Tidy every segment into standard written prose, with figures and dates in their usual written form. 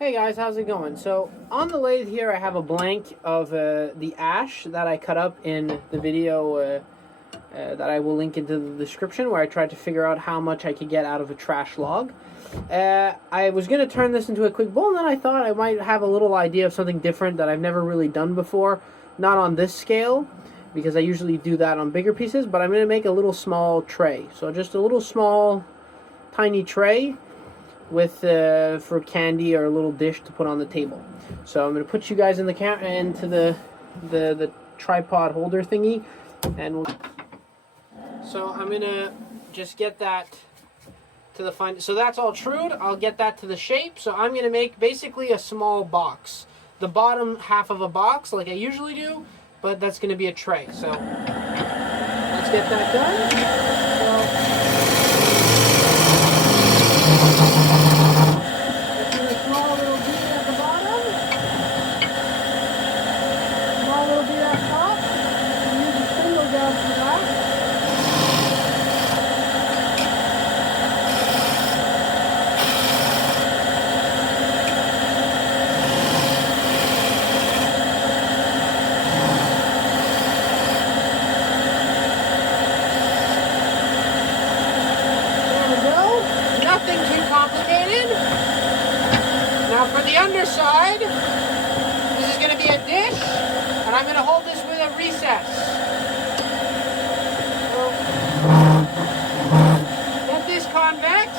Hey guys, how's it going? So on the lathe here I have a blank of the ash that I cut up in the video that I will link into the description, where I tried to figure out how much I could get out of a trash log. I was going to turn this into a quick bowl, and then I thought I might have a little idea of something different that I've never really done before. Not on this scale, because I usually do that on bigger pieces, but I'm going to make a little small tray. So just a little small, tiny tray with for candy, or a little dish to put on the table. So I'm going to put you guys in the into the tripod holder thingy, and so I'm going to just get that to the fine. So that's all trued. I'll get that to the shape. So I'm going to make basically a small box, the bottom half of a box like I usually do, but that's going to be a tray. So let's get that done. Nothing too complicated. Now for the underside, this is going to be a dish, and I'm going to hold this with a recess. So, get this convex.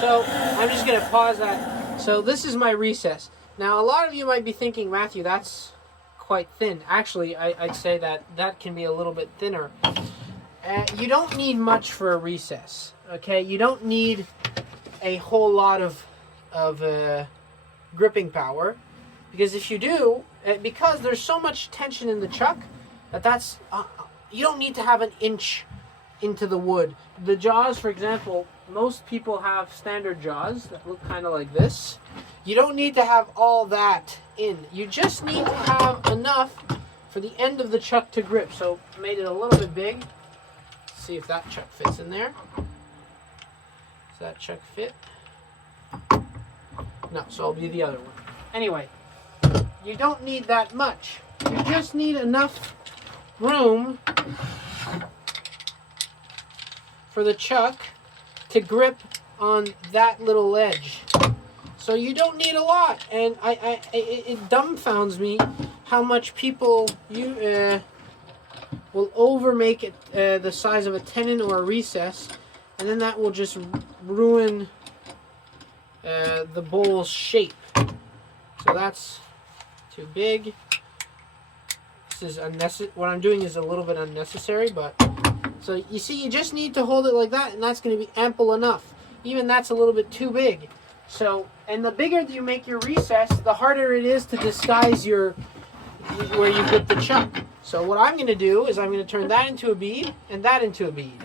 So I'm just going to pause that. So this is my recess. Now a lot of you might be thinking, Matthew, that's quite thin. Actually, I'd say that can be a little bit thinner. You don't need much for a recess, okay? You don't need a whole lot of gripping power, because if you do, because there's so much tension in the chuck, that's you don't need to have an inch into the wood. The jaws, for example, most people have standard jaws that look kind of like this. You don't need to have all that in. You just need to have enough for the end of the chuck to grip. So made it a little bit big. Let's see if that chuck fits in there. Does that chuck fit? No, so it'll be the other one. Anyway, you don't need that much. You just need enough room for the chuck to grip on that little edge. So you don't need a lot, and it dumbfounds me how much people will overmake it the size of a tenon or a recess, and then that will just ruin the bowl's shape. So that's too big. This is unnecessary. What I'm doing is a little bit unnecessary, but so you see, you just need to hold it like that, and that's going to be ample enough. Even that's a little bit too big. So, and the bigger you make your recess, the harder it is to disguise where you put the chuck. So what I'm going to do is I'm going to turn that into a bead and that into a bead.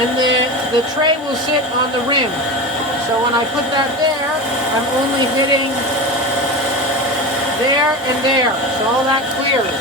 And the tray will sit on the rim. So when I put that there, I'm only hitting there and there. So all that clears.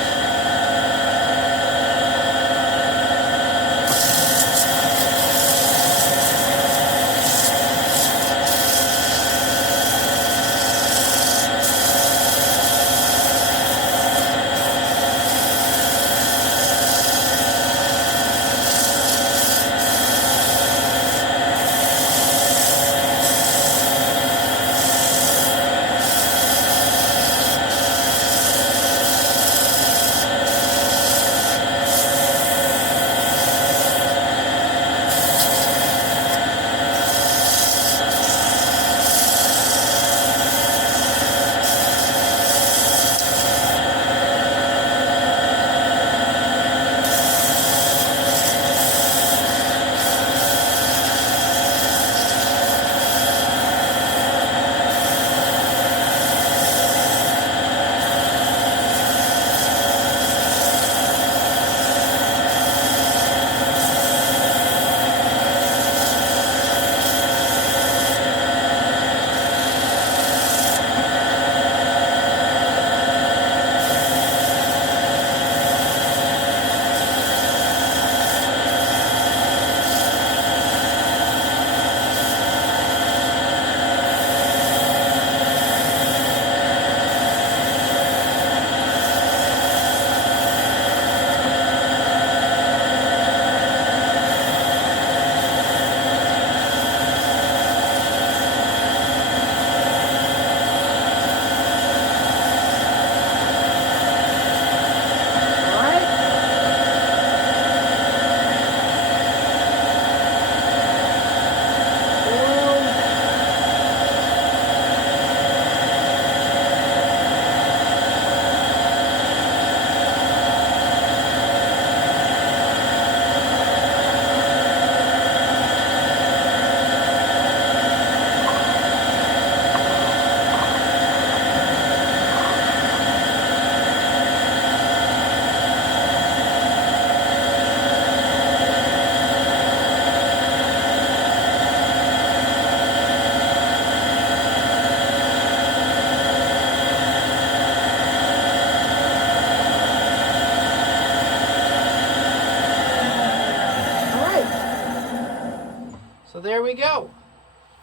So there we go.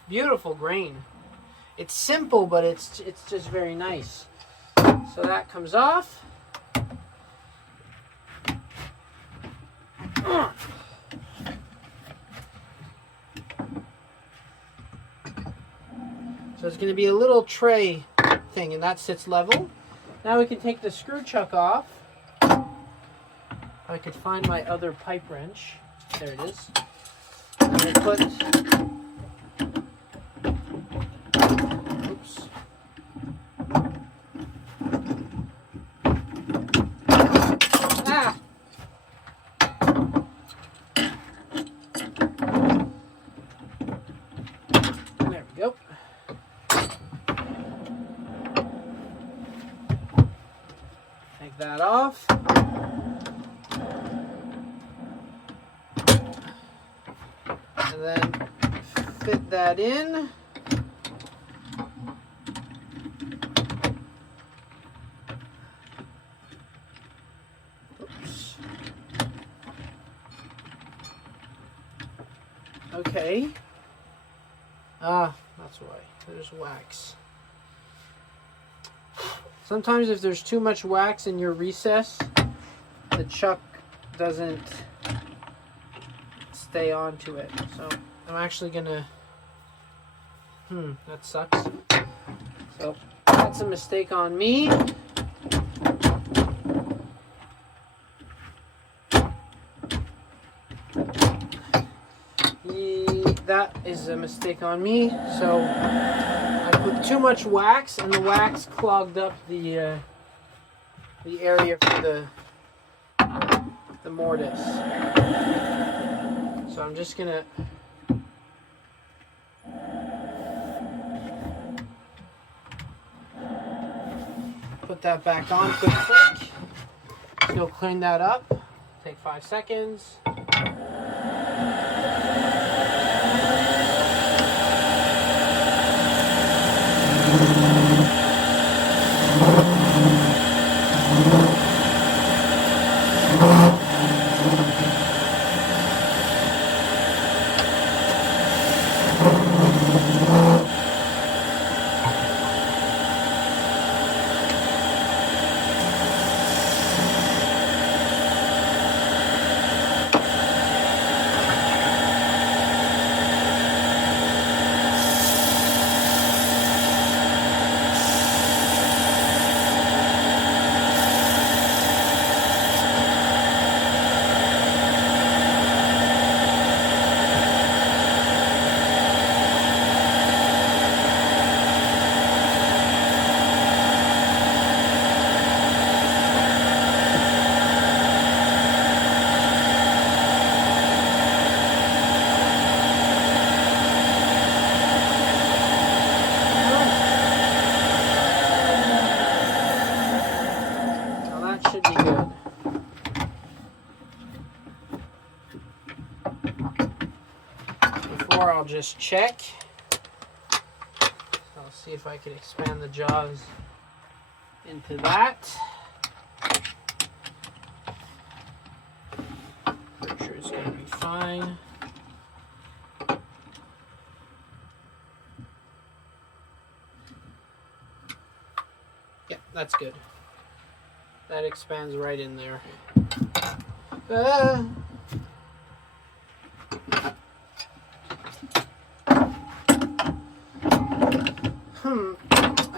Beautiful grain. It's simple, but it's just very nice. So that comes off. So it's going to be a little tray thing, and that sits level. Now we can take the screw chuck off. I could find my other pipe wrench. There it is. And we put, oops. Ah! There we go. Take that off. And then fit that in. Oops. Okay. Ah, that's why. There's wax. Sometimes if there's too much wax in your recess, the chuck doesn't stay onto it. So I'm actually gonna, that sucks. So that's a mistake on me. That is a mistake on me. So I put too much wax, and the wax clogged up the area for the mortise. So I'm just gonna put that back on quick. Just go clean that up. Take 5 seconds. I'll just check. I'll see if I can expand the jaws into that. Pretty sure it's going to be fine. Yeah, that's good. That expands right in there.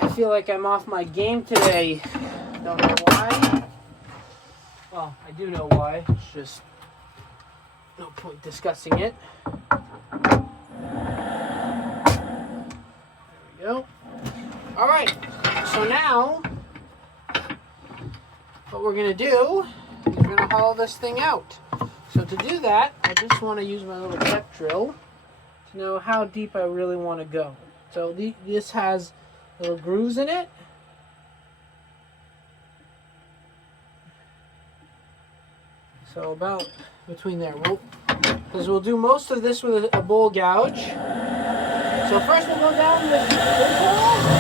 I feel like I'm off my game today. Don't know why. Well, I do know why. It's just no point discussing it. There we go. All right. So now, what we're gonna do is we're gonna hollow this thing out. So to do that, I just want to use my little depth drill to know how deep I really want to go. So this has little grooves in it. So about between there. Because we'll do most of this with a bowl gouge. So first we'll go down this hole.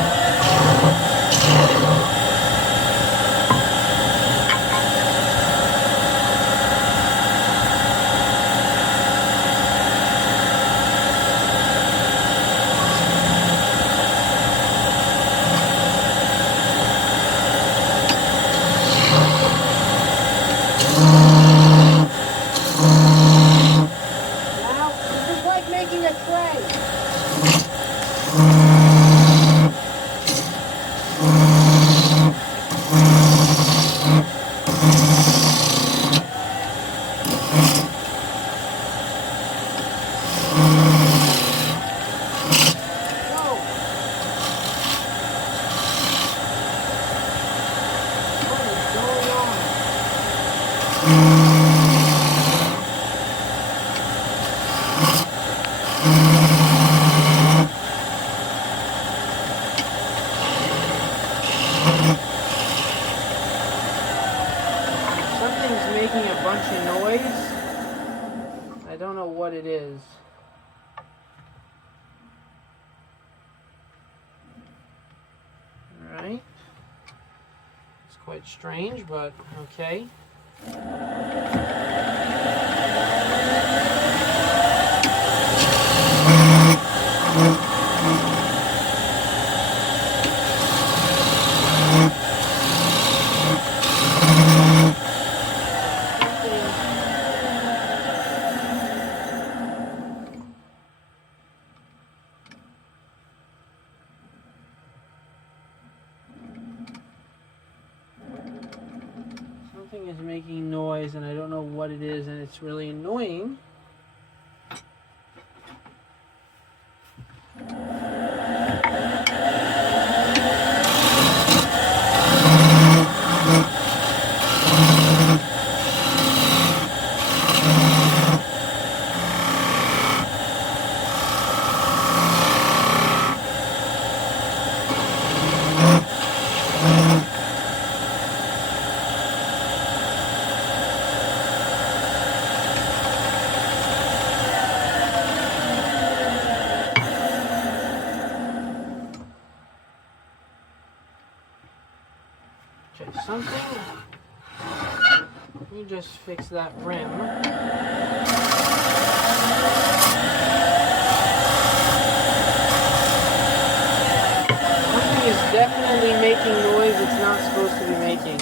Making a bunch of noise. I don't know what it is. Alright. It's quite strange, but okay. Something is making noise and I don't know what it is, and it's really annoying. just fix that rim. Something is definitely making noise it's not supposed to be making.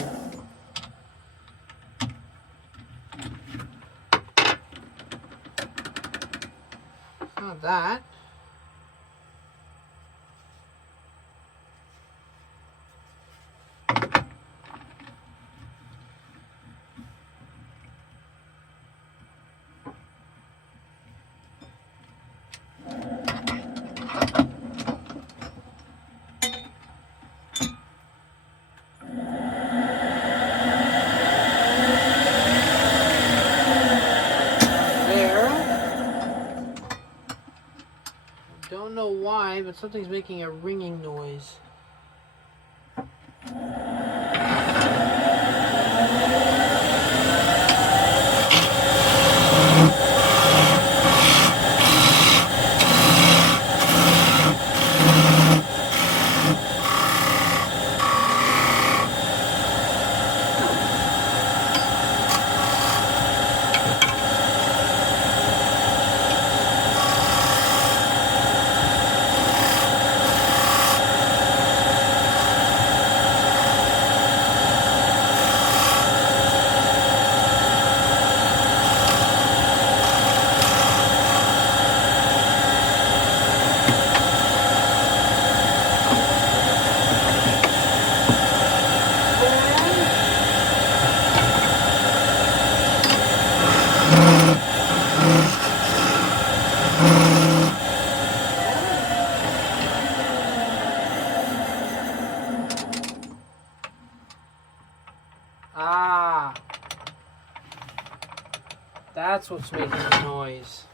Not that. Don't know why, but something's making a ringing noise. Ah, that's what's making the noise.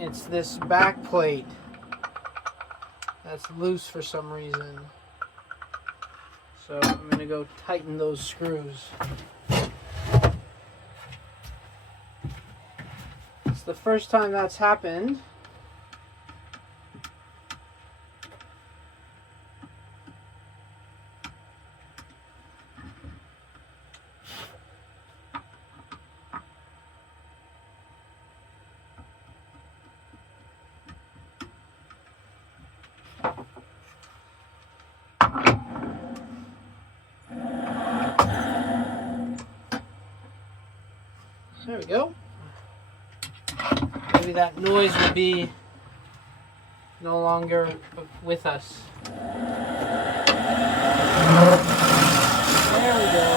It's this back plate that's loose for some reason. So I'm going to go tighten those screws. It's the first time that's happened. There we go. Maybe that noise will be no longer with us. There we go.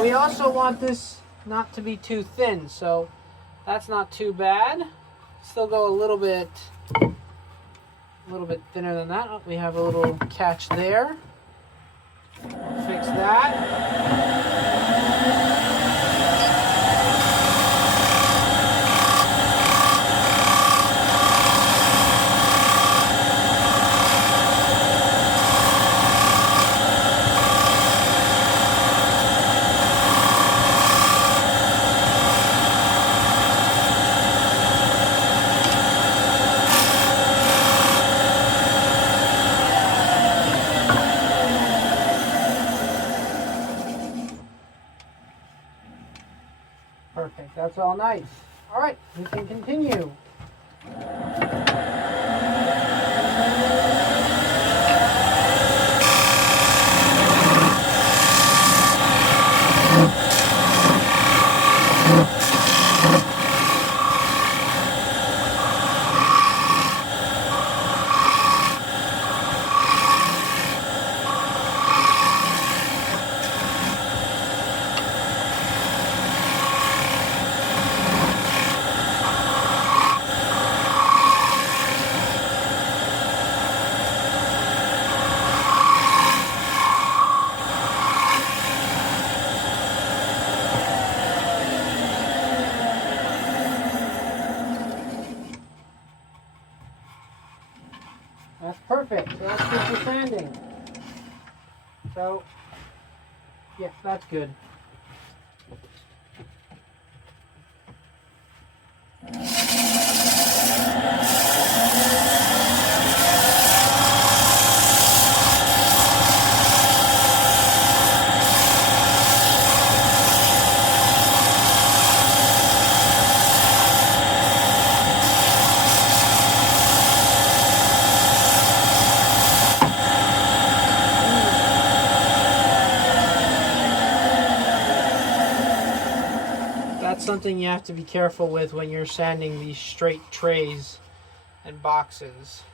We also want this not to be too thin, so that's not too bad. Still go a little bit thinner than that. Oh, we have a little catch there. We'll fix that. Perfect, that's all nice. All right, we can continue. for sanding. So, yeah, that's good. That's something you have to be careful with when you're sanding these straight trays and boxes.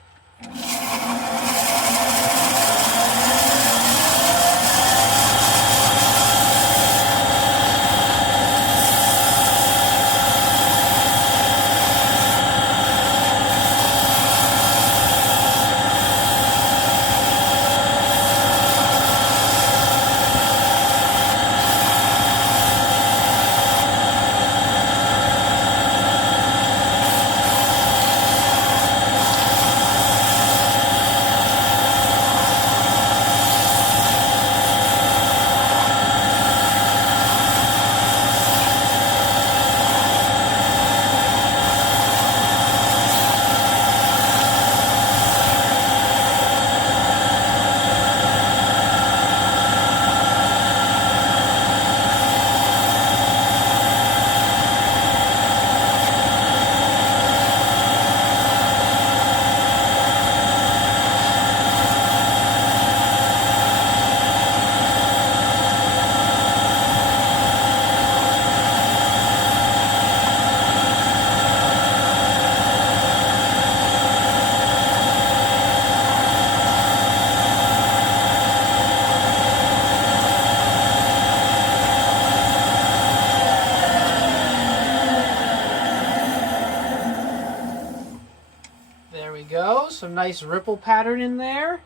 There we go. Some nice ripple pattern in there.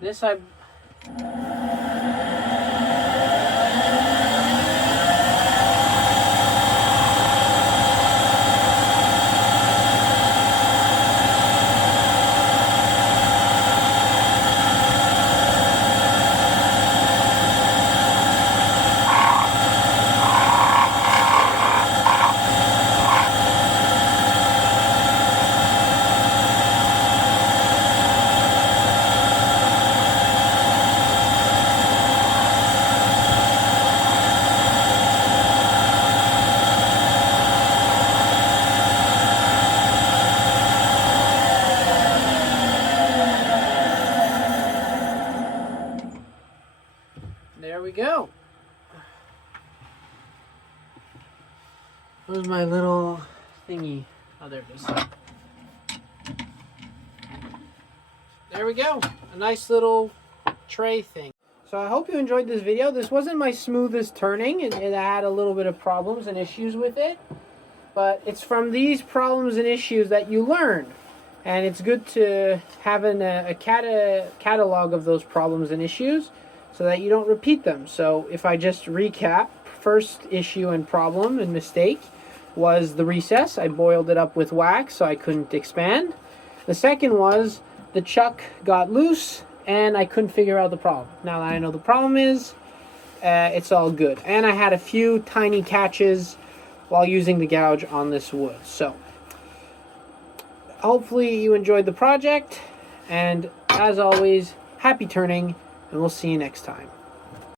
This There we go. Where's my little thingy? Oh, there it is. There we go. A nice little tray thing. So I hope you enjoyed this video. This wasn't my smoothest turning. It had a little bit of problems and issues with it. But it's from these problems and issues that you learn. And it's good to have a catalog of those problems and issues so that you don't repeat them. So if I just recap, first issue and problem and mistake was the recess. I boiled it up with wax so I couldn't expand. The second was the chuck got loose and I couldn't figure out the problem. Now that I know the problem is, it's all good. And I had a few tiny catches while using the gouge on this wood. So hopefully you enjoyed the project, and as always, happy turning, and we'll see you next time.